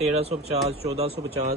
1350 1450.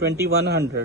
2100